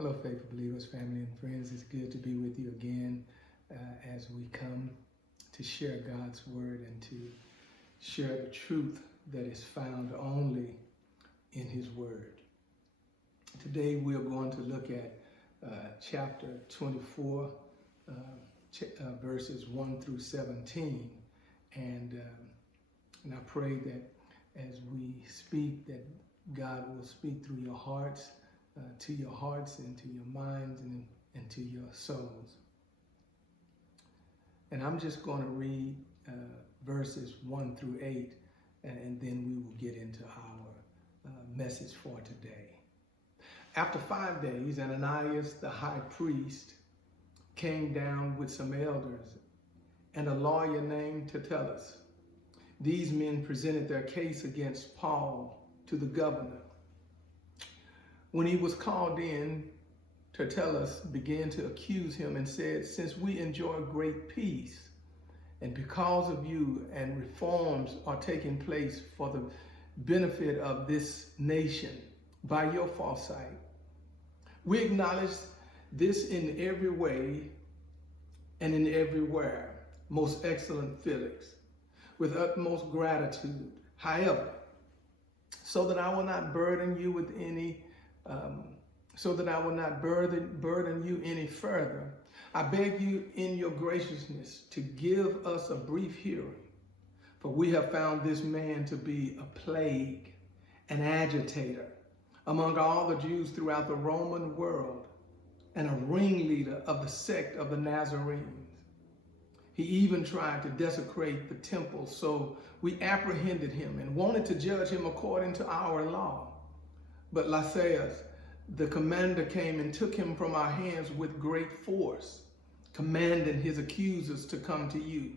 Hello, faithful believers, family, and friends. It's good to be with you again as we come to share God's word and to share the truth that is found only in his word. Today, we are going to look at chapter 24, verses 1 through 17. And I pray that as we speak, that God will speak through your hearts, to your hearts and to your minds and to your souls. And I'm just going to read verses 1 through 8, and then we will get into our message for today. After 5 days, Ananias, the high priest, came down with some elders and a lawyer named Tertullus. These men presented their case against Paul to the governor. When he was called in, Tertullus began to accuse him and said, "Since we enjoy great peace, and because of you, and reforms are taking place for the benefit of this nation by your foresight, we acknowledge this in every way and in everywhere, most excellent Felix, with utmost gratitude. However, so that I will not burden you with any burden you any further, I beg you in your graciousness to give us a brief hearing. For we have found this man to be a plague, an agitator among all the Jews throughout the Roman world, and a ringleader of the sect of the Nazarenes. He even tried to desecrate the temple, so we apprehended him and wanted to judge him according to our law. But Lysias, the commander, came and took him from our hands with great force, commanding his accusers to come to you.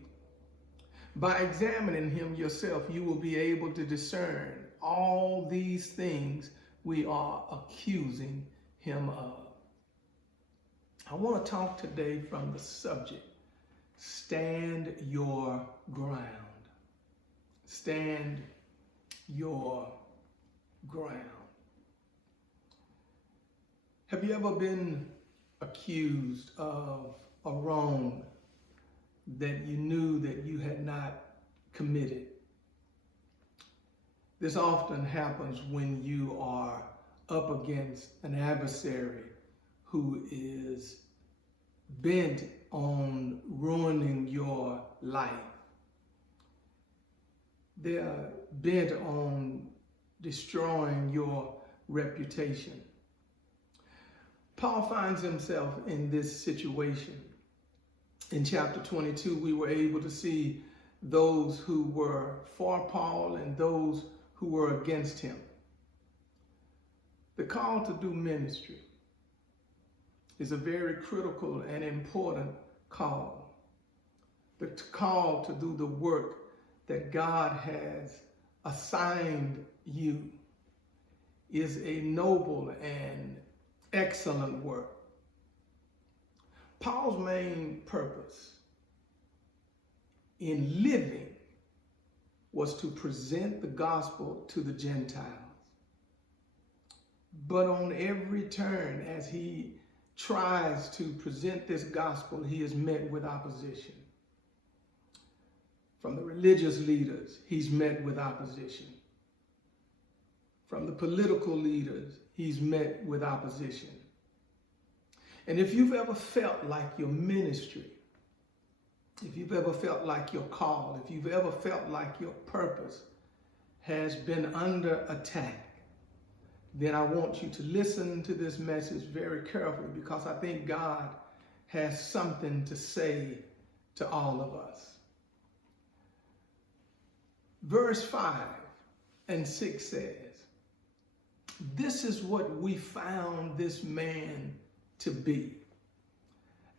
By examining him yourself, you will be able to discern all these things we are accusing him of." I want to talk today from the subject, stand your ground. Stand your ground. Have you ever been accused of a wrong that you knew that you had not committed? This often happens when you are up against an adversary who is bent on ruining your life. They're bent on destroying your reputation. Paul finds himself in this situation. In chapter 22, we were able to see those who were for Paul and those who were against him. The call to do ministry is a very critical and important call. The call to do the work that God has assigned you is a noble and excellent work. Paul's main purpose in living was to present the gospel to the Gentiles. But on every turn, as he tries to present this gospel, he is met with opposition. From the religious leaders, he's met with opposition. From the political leaders, he's met with opposition. And if you've ever felt like your ministry, if you've ever felt like your call, if you've ever felt like your purpose has been under attack, then I want you to listen to this message very carefully, because I think God has something to say to all of us. Verse 5 and 6 says, "This is what we found this man to be,"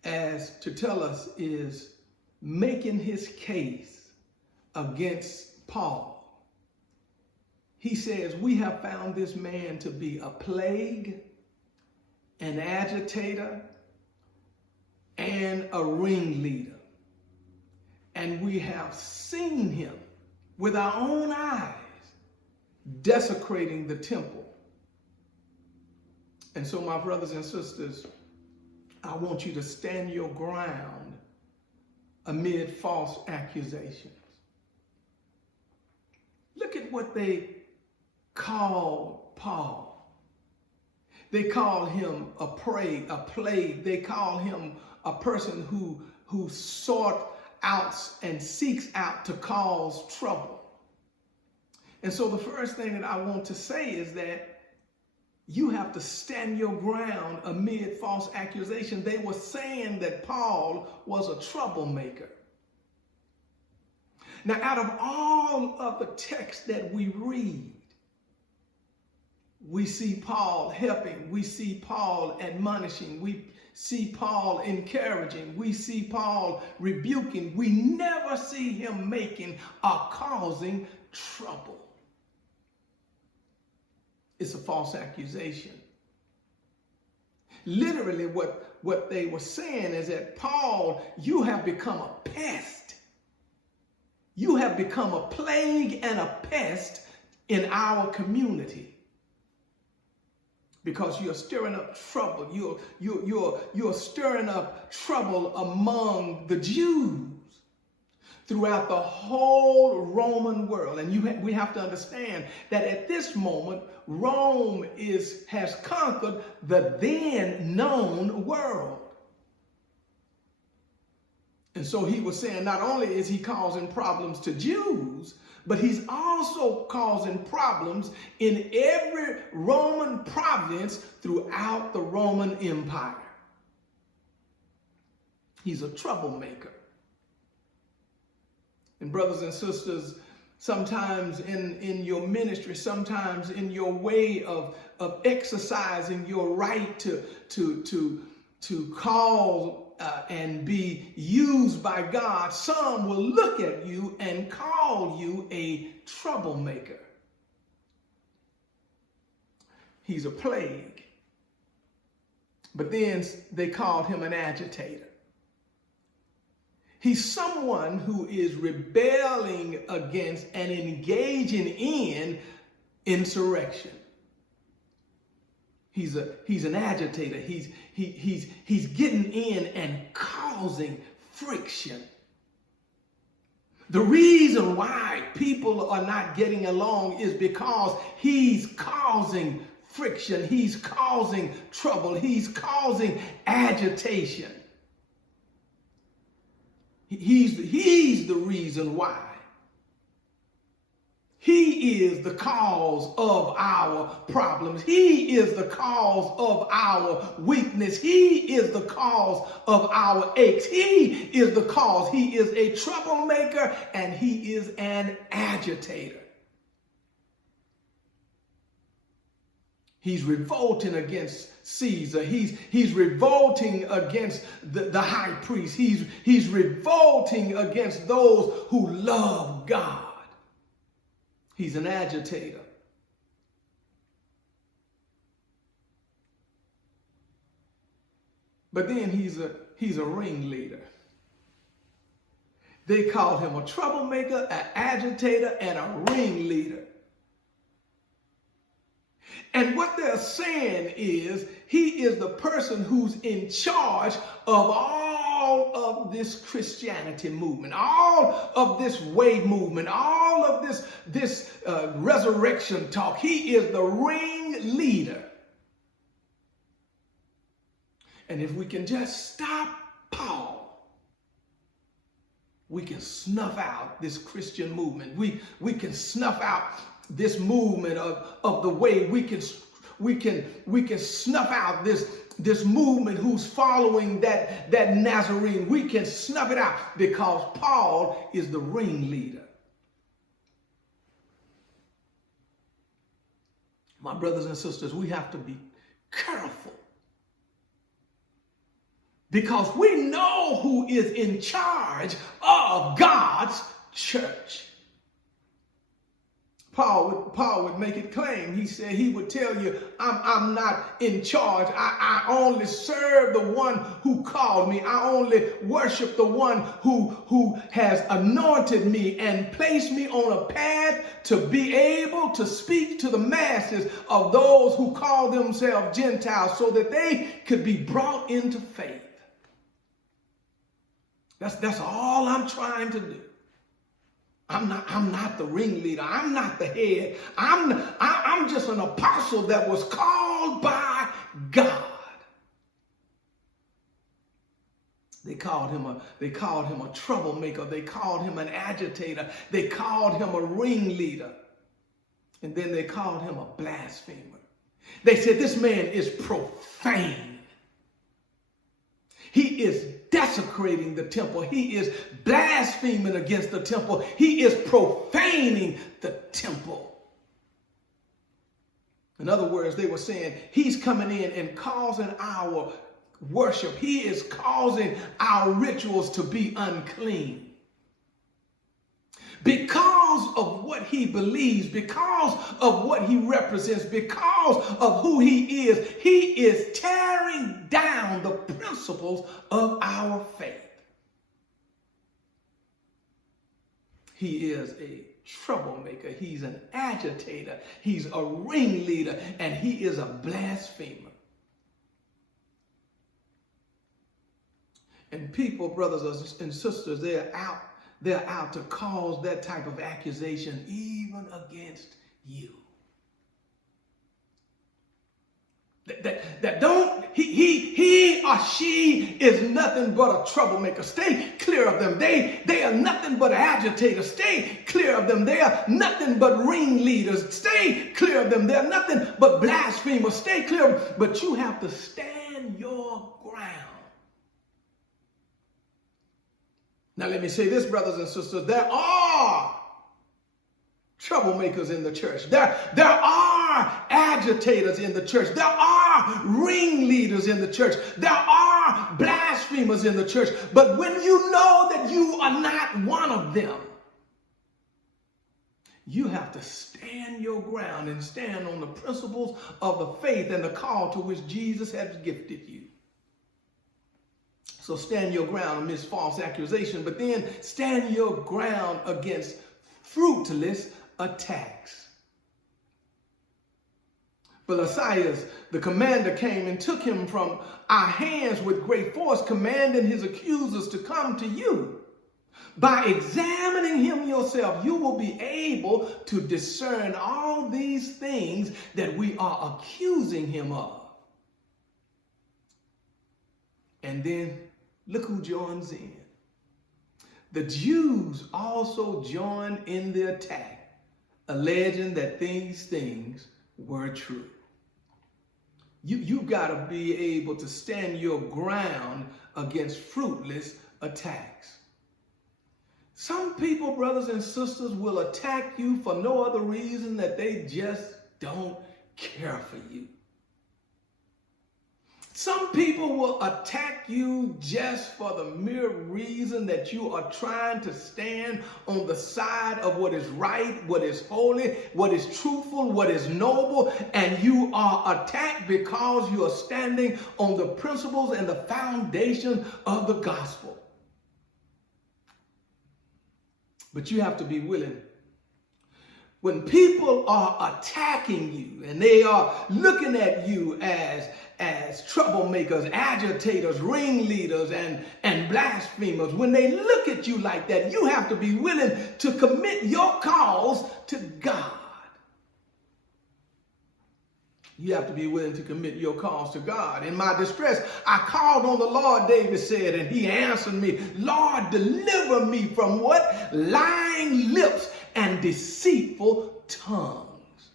as Tertullus is making his case against Paul. He says, "We have found this man to be a plague, an agitator, and a ringleader. And we have seen him with our own eyes desecrating the temple." And so, my brothers and sisters, I want you to stand your ground amid false accusations. Look at what they call Paul. They call him a plague. They call him a person who sought out and seeks out to cause trouble. And so the first thing that I want to say is that you have to stand your ground amid false accusation. They were saying that Paul was a troublemaker. Now, out of all of the texts that we read, we see Paul helping. We see Paul admonishing. We see Paul encouraging. We see Paul rebuking. We never see him making or causing trouble. It's a false accusation. Literally, what they were saying is that, Paul, you have become a pest. You have become a plague and a pest in our community because you're stirring up trouble. You're stirring up trouble among the Jews throughout the whole Roman world. And we have to understand that at this moment, Rome has conquered the then known world. And so he was saying not only is he causing problems to Jews, but he's also causing problems in every Roman province throughout the Roman Empire. He's a troublemaker. And brothers and sisters, sometimes in your ministry, sometimes in your way of exercising your right to call and be used by God, some will look at you and call you a troublemaker. He's a plague. But then they called him an agitator. He's someone who is rebelling against and engaging in insurrection. He's an agitator. He's getting in and causing friction. The reason why people are not getting along is because he's causing friction. He's causing trouble. He's causing agitation. He's the reason why. He is the cause of our problems. He is the cause of our weakness. He is the cause of our aches. He is the cause. He is a troublemaker and he is an agitator. He's revolting against Caesar. He's revolting against the high priest. He's revolting against those who love God. He's an agitator. But then he's a ringleader. They call him a troublemaker, an agitator, and a ringleader. And what they're saying is he is the person who's in charge of all of this Christianity movement, all of this way movement, all of this resurrection talk. He is the ringleader. And if we can just stop Paul, we can snuff out this Christian movement. We can snuff out this movement of the way. We can snuff out this movement who's following that Nazarene. We can snuff it out because Paul is the ringleader. My brothers and sisters, we have to be careful because we know who is in charge of God's church. Paul would make it claim. He said he would tell you, I'm not in charge. I only serve the one who called me. I only worship the one who has anointed me and placed me on a path to be able to speak to the masses of those who call themselves Gentiles so that they could be brought into faith. That's all I'm trying to do. I'm not the ringleader. I'm not the head. I'm just an apostle that was called by God. They called him a troublemaker. They called him an agitator. They called him a ringleader. And then they called him a blasphemer. They said this man is profane. He is desecrating the temple. He is blaspheming against the temple. He is profaning the temple. In other words, they were saying he's coming in and causing our worship. He is causing our rituals to be unclean. Because of what he believes, because of what he represents, because of who he is tearing down the principles of our faith. He is a troublemaker. He's an agitator. He's a ringleader, and he is a blasphemer. And people, brothers and sisters, they're out to cause that type of accusation even against you. He or she is nothing but a troublemaker. Stay clear of them. They are nothing but agitators. Stay clear of them. They are nothing but ringleaders. Stay clear of them. They are nothing but blasphemers. Stay clear of them. But you have to stand your ground. Now let me say this, brothers and sisters, there are troublemakers in the church. There are agitators in the church. There are ringleaders in the church. There are blasphemers in the church. But when you know that you are not one of them, you have to stand your ground and stand on the principles of the faith and the call to which Jesus has gifted you. So stand your ground amidst false accusation, but then stand your ground against fruitless attacks. But Lysias, the commander, came and took him from our hands with great force, commanding his accusers to come to you. By examining him yourself, you will be able to discern all these things that we are accusing him of. And then look who joins in. The Jews also joined in the attack, alleging that these things were true. You've got to be able to stand your ground against fruitless attacks. Some people, brothers and sisters, will attack you for no other reason that they just don't care for you. Some people will attack you just for the mere reason that you are trying to stand on the side of what is right, what is holy, what is truthful, what is noble, and you are attacked because you are standing on the principles and the foundation of the gospel. But you have to be willing. When people are attacking you and they are looking at you as troublemakers, agitators, ringleaders, and blasphemers, when they look at you like that, you have to be willing to commit your cause to God. You have to be willing to commit your cause to God. In my distress, I called on the Lord, David said, and he answered me, Lord, deliver me from what? Lying lips and deceitful tongues.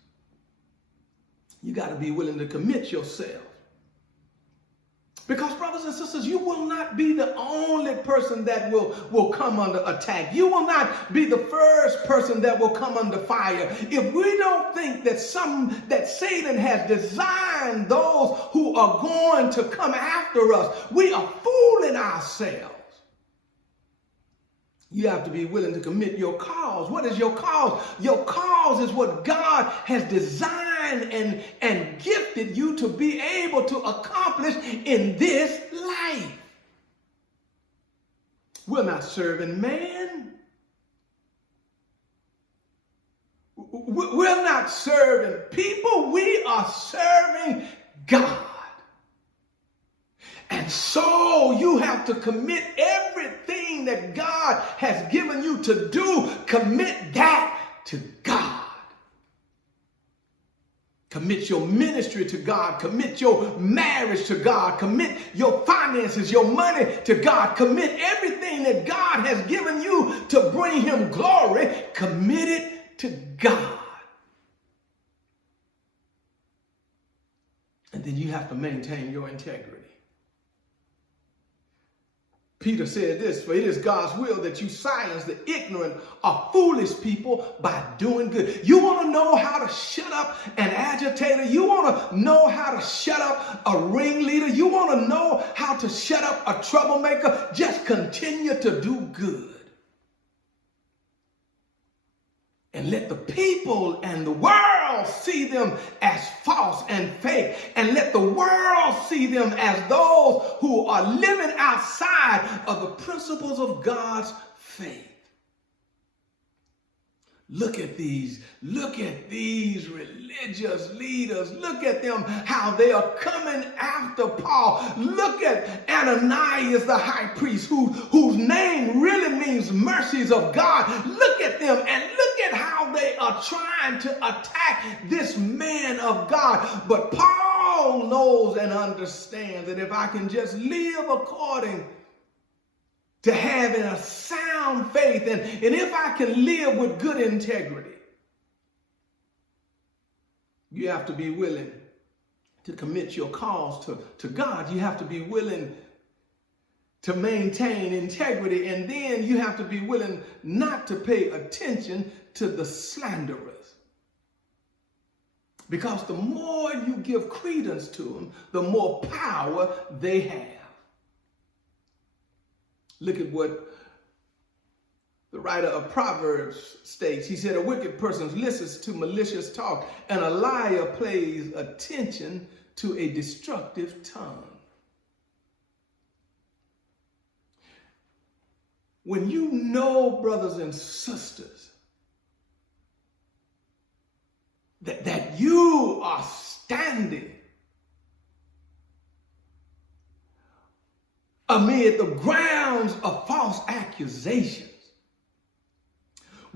You got to be willing to commit yourself. Because, brothers and sisters, you will not be the only person that will come under attack. You will not be the first person that will come under fire. If we don't think that Satan has designed those who are going to come after us, we are fooling ourselves. You have to be willing to commit your cause. What is your cause? Your cause is what God has designed and gifted you to be able to accomplish in this life. We're not serving man. We're not serving people. We are serving God. And so you have to commit everything that God has given you to do. Commit that to God. Commit your ministry to God. Commit your marriage to God. Commit your finances, your money to God. Commit everything that God has given you to bring him glory. Commit it to God. And then you have to maintain your integrity. Peter said this, for it is God's will that you silence the ignorant or foolish people by doing good. You want to know how to shut up an agitator? You want to know how to shut up a ringleader? You want to know how to shut up a troublemaker? Just continue to do good. And let the people and the world see them as false and fake. And let the world see them as those who are living outside of the principles of God's faith. Look at these religious leaders. Look at them, how they are coming after Paul. Look at Ananias, the high priest, whose name really means mercies of God. Look at them and look at how they are trying to attack this man of God. But Paul knows and understands that if I can just live according to having a sound faith, and if I can live with good integrity, you have to be willing to commit your cause to God. You have to be willing to maintain integrity, and then you have to be willing not to pay attention to the slanderers. Because the more you give credence to them, the more power they have. Look at what the writer of Proverbs states. He said, a wicked person listens to malicious talk, and a liar pays attention to a destructive tongue. When you know, brothers and sisters, that you are standing amid the grounds of false accusations,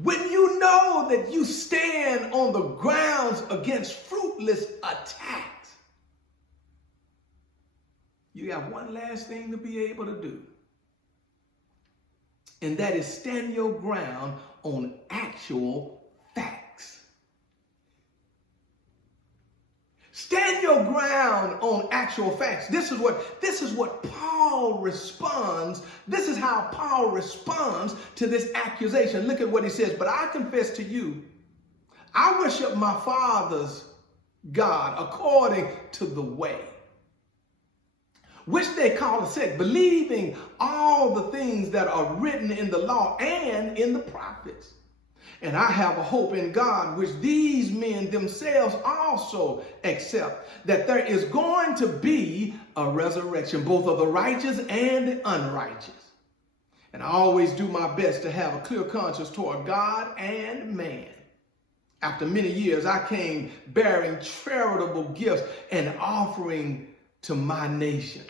when you know that you stand on the grounds against fruitless attacks, you have one last thing to be able to do. And that is stand your ground on actual facts. Stand your ground on actual facts. This is what Paul responds. This is how Paul responds to this accusation. Look at what he says. But I confess to you, I worship my father's God according to the way, which they call a sect, believing all the things that are written in the law and in the prophets. And I have a hope in God, which these men themselves also accept, that there is going to be a resurrection, both of the righteous and the unrighteous. And I always do my best to have a clear conscience toward God and man. After many years, I came bearing charitable gifts and offering to my nation.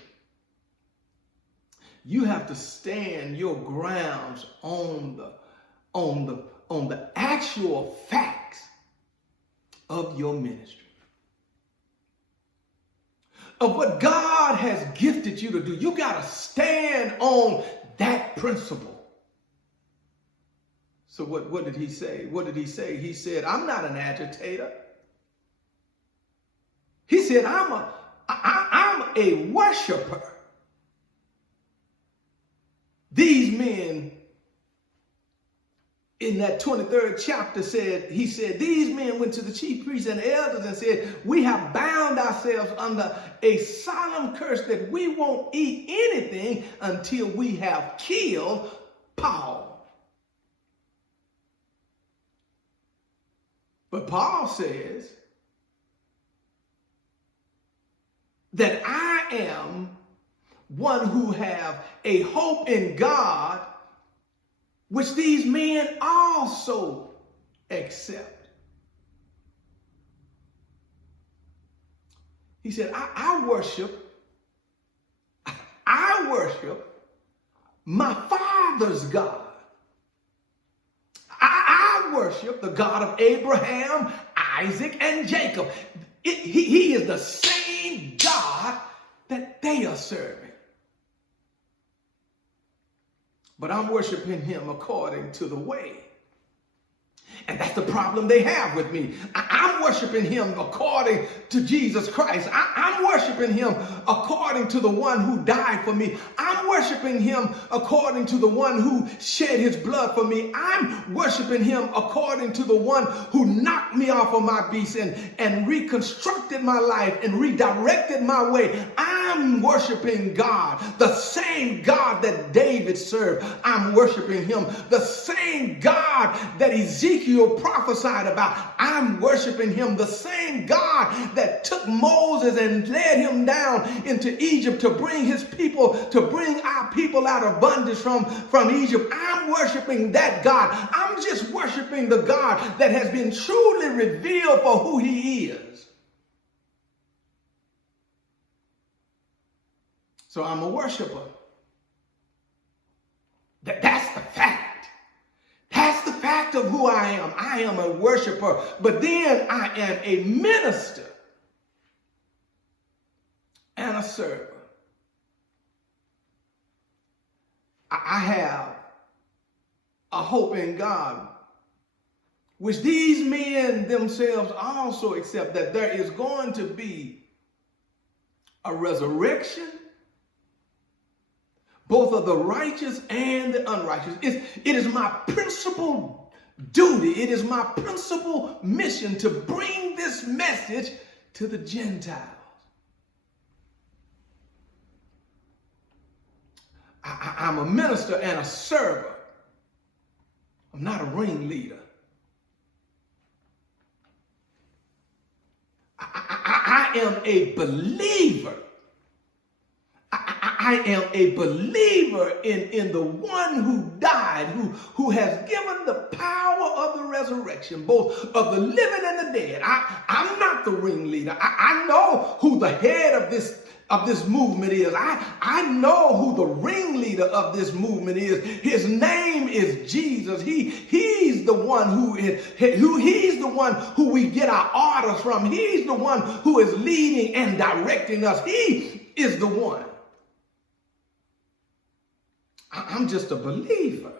You have to stand your grounds on the actual facts of your ministry, of what God has gifted you to do. You got to stand on that principle. So what did he say? What did he say? He said, I'm not an agitator. He said, I'm a worshiper. These men in that 23rd chapter he said, these men went to the chief priests and elders and said, we have bound ourselves under a solemn curse that we won't eat anything until we have killed Paul. But Paul says that I am one who have a hope in God, which these men also accept. He said, I worship my father's God. I worship the God of Abraham, Isaac, and Jacob. He is the same God that they are serving. But I'm worshiping him according to the way. And that's the problem they have with me. I'm worshiping him according to Jesus Christ. I'm worshiping him according to the one who died for me. I'm worshiping him according to the one who shed his blood for me. I'm worshiping him according to the one who knocked me off of my beast and reconstructed my life and redirected my way. I'm worshiping God, the same God that David served. I'm worshiping him, the same God that Ezekiel prophesied about. I'm worshiping him, the same God that took Moses and led him down into Egypt to bring his people, to bring our people out of bondage from Egypt. I'm worshiping that God. I'm just worshiping the God that has been truly revealed for who he is. So I'm a worshiper. That's the fact. That's the fact of who I am. I am a worshiper, but then I am a minister and a server. I have a hope in God, which these men themselves also accept, that there is going to be a resurrection, both of the righteous and the unrighteous. It is my principal duty, it is my principal mission to bring this message to the Gentiles. I'm a minister and a server. I'm not a ringleader. I am a believer. I am a believer in the one who died, who has given the power of the resurrection, both of the living and the dead. I'm not the ringleader. I know who the head of this movement is. I know who the ringleader of this movement is. His name is Jesus. He's the one he's the one who we get our orders from. He's the one who is leading and directing us. He is the one. I'm just a believer.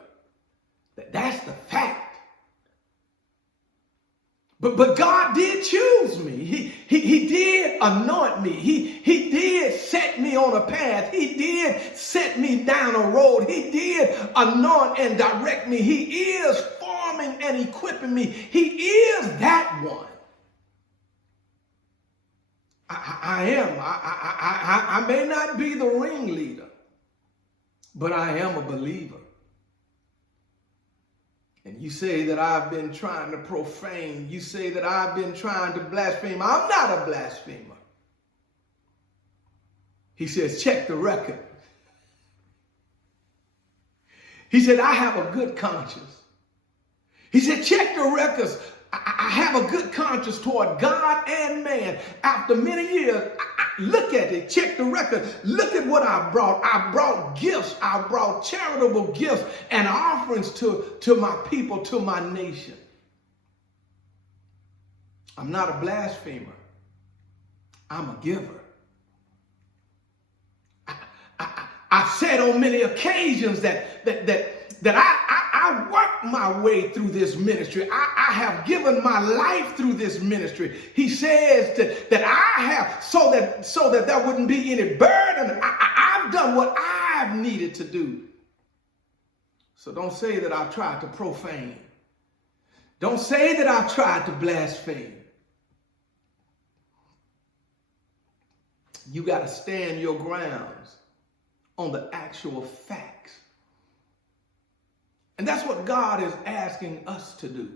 That's the fact. But God did choose me. He did anoint me. He did set me on a path. He did set me down a road. He did anoint and direct me. He is forming and equipping me. He is that one. I am. I may not be the ringleader, but I am a believer. And you say that I've been trying to profane. You say that I've been trying to blaspheme. I'm not a blasphemer. He says, check the record. He said, I have a good conscience. He said, check the records. I have a good conscience toward God and man. After many years, look at it, check the record. Look at what I brought. I brought gifts. I brought charitable gifts and offerings to my people, to my nation. I'm not a blasphemer. I'm a giver. I've said on many occasions that I worked my way through this ministry. I have given my life through this ministry. He says that I have, so that there wouldn't be any burden. I've done what I've needed to do. So don't say that I've tried to profane. Don't say that I've tried to blaspheme. You got to stand your grounds on the actual facts. And that's what God is asking us to do.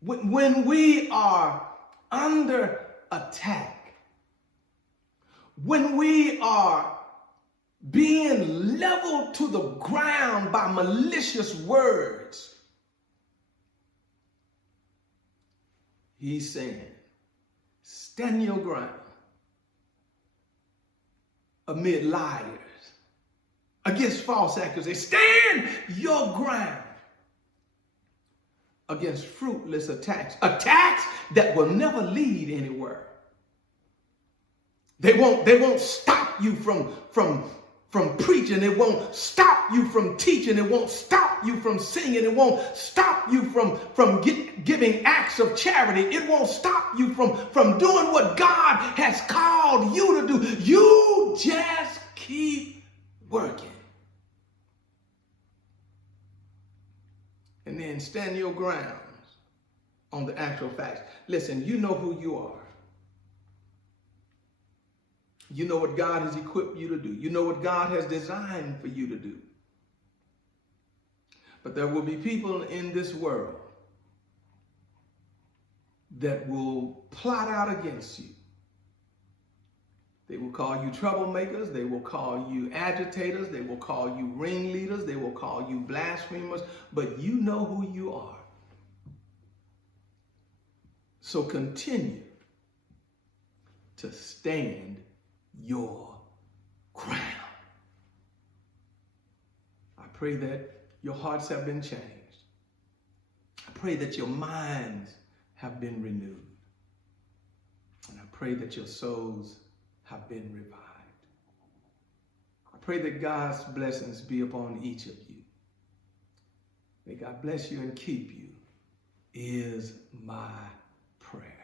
When we are under attack, when we are being leveled to the ground by malicious words, he's saying, stand your ground amid liars, against false accusations. Stand your ground against fruitless attacks, attacks that will never lead anywhere. They won't stop you from preaching. It won't stop you from teaching. It won't stop you from singing. It won't stop you from giving acts of charity. It won't stop you from doing what God has called you to do. You just keep working. And then stand your ground on the actual facts. Listen, you know who you are. You know what God has equipped you to do. You know what God has designed for you to do. But there will be people in this world that will plot out against you. They will call you troublemakers. They will call you agitators. They will call you ringleaders. They will call you blasphemers. But you know who you are. So continue to stand your ground. I pray that your hearts have been changed. I pray that your minds have been renewed. And I pray that your souls have been revived. I pray that God's blessings be upon each of you. May God bless you and keep you is my prayer.